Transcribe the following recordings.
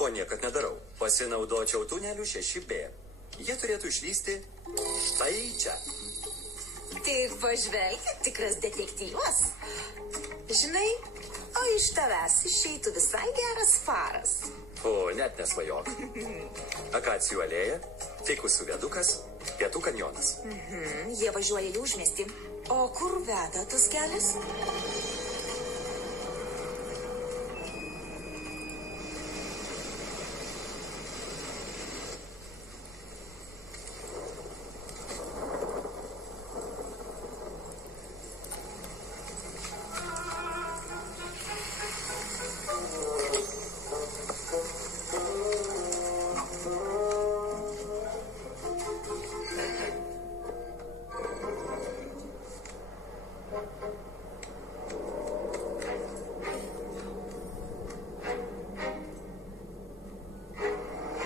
ko niekad nedarau. Pasinaudočiau tunelių 6B. Jie turėtų išlysti štai čia. Tik pažvelk, tikras detektyvas. Žinai, o iš tavęs išeitų visai geras faras. O, net nesvajok. Akacijų alėja, fikusų viadukas, Pietų kanjonas. Jie važiuoja į užmiestį. O kur veda tas kelias?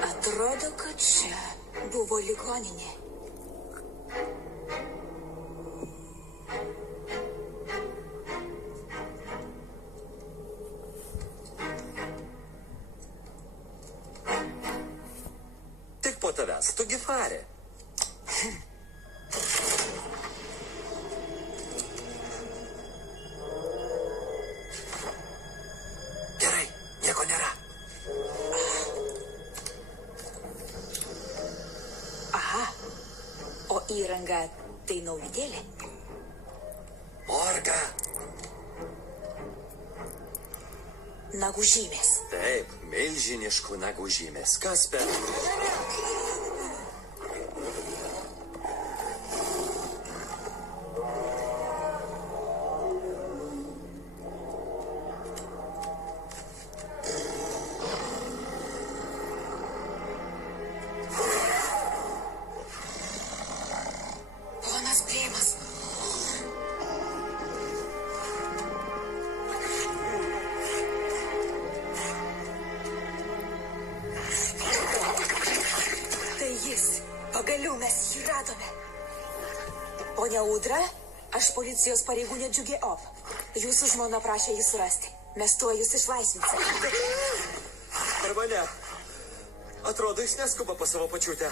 Atrodo, kad čia buvo ligoninė. Tik po tavęs, tu gi farė. Gerai, nieko nėra. O įranga tai naujutėlė? Morga. Nagų žymės. Taip, milžiniškų nagų žymės. Kas per... Ponas Plėmas. Tai jis. Pagaliau mes jį radome. Ponia Udra, aš policijos pareigūnė Džiugė Op. Jūsų žmona prašė jį surasti. Mes tuo jūs išlaisvinsime. Arba ne. Atrodo, jis neskuba pas savo pačiutę.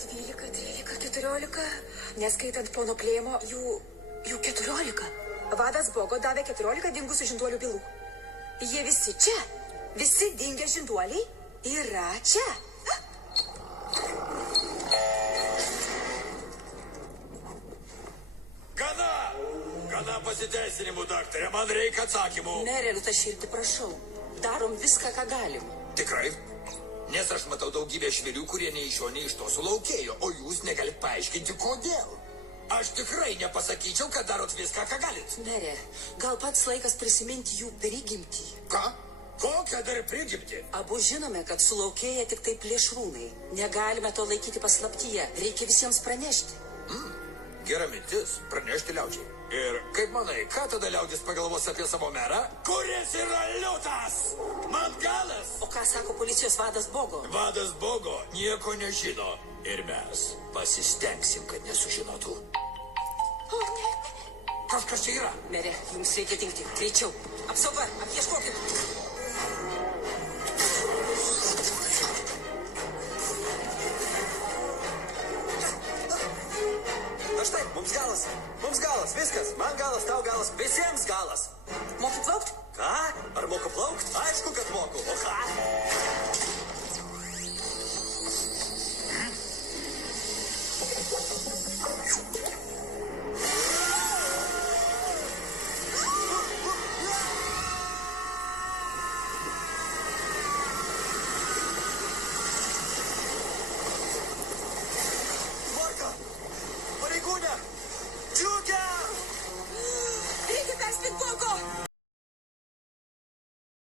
12, 13, 14, neskaitant pono Plėmo, jų 14. Vadas Bogo davė 14 dingusių žinduolių bylų. Jie visi čia, visi dingę žinduoliai yra čia. Gana pasiteisinimų, daktarė, man reikia atsakymų. Merė, ta širdį prašau. Darom viską, ką galim. Tikrai? Nes aš matau daugybę švilių, kurie nei iš jo, nei iš to sulaukėjo, o jūs negalit paaiškinti, kodėl. Aš tikrai nepasakyčiau, kad darot viską, ką galit. Merė, gal pats laikas prisiminti jų prigimtį. Ką? Kokią dar prigimtį? Abu žinome, kad sulaukėja tik tai plėšrūnai. Negalime to laikyti paslaptyje. Reikia visiems pranešti. Gera mintis, pranešti liaudžiai. Ir kaip manai, ką tada liaudis pagalvos apie savo merą? Kuris yra liūtas? Man galas! O ką sako policijos vadas Bogo? Vadas Bogo nieko nežino. Ir mes pasistengsim, kad nesužinotų. O, ne. Kažkas čia yra. Merė, jums reikia dingti. Greičiau. Apsauga, apieškokit.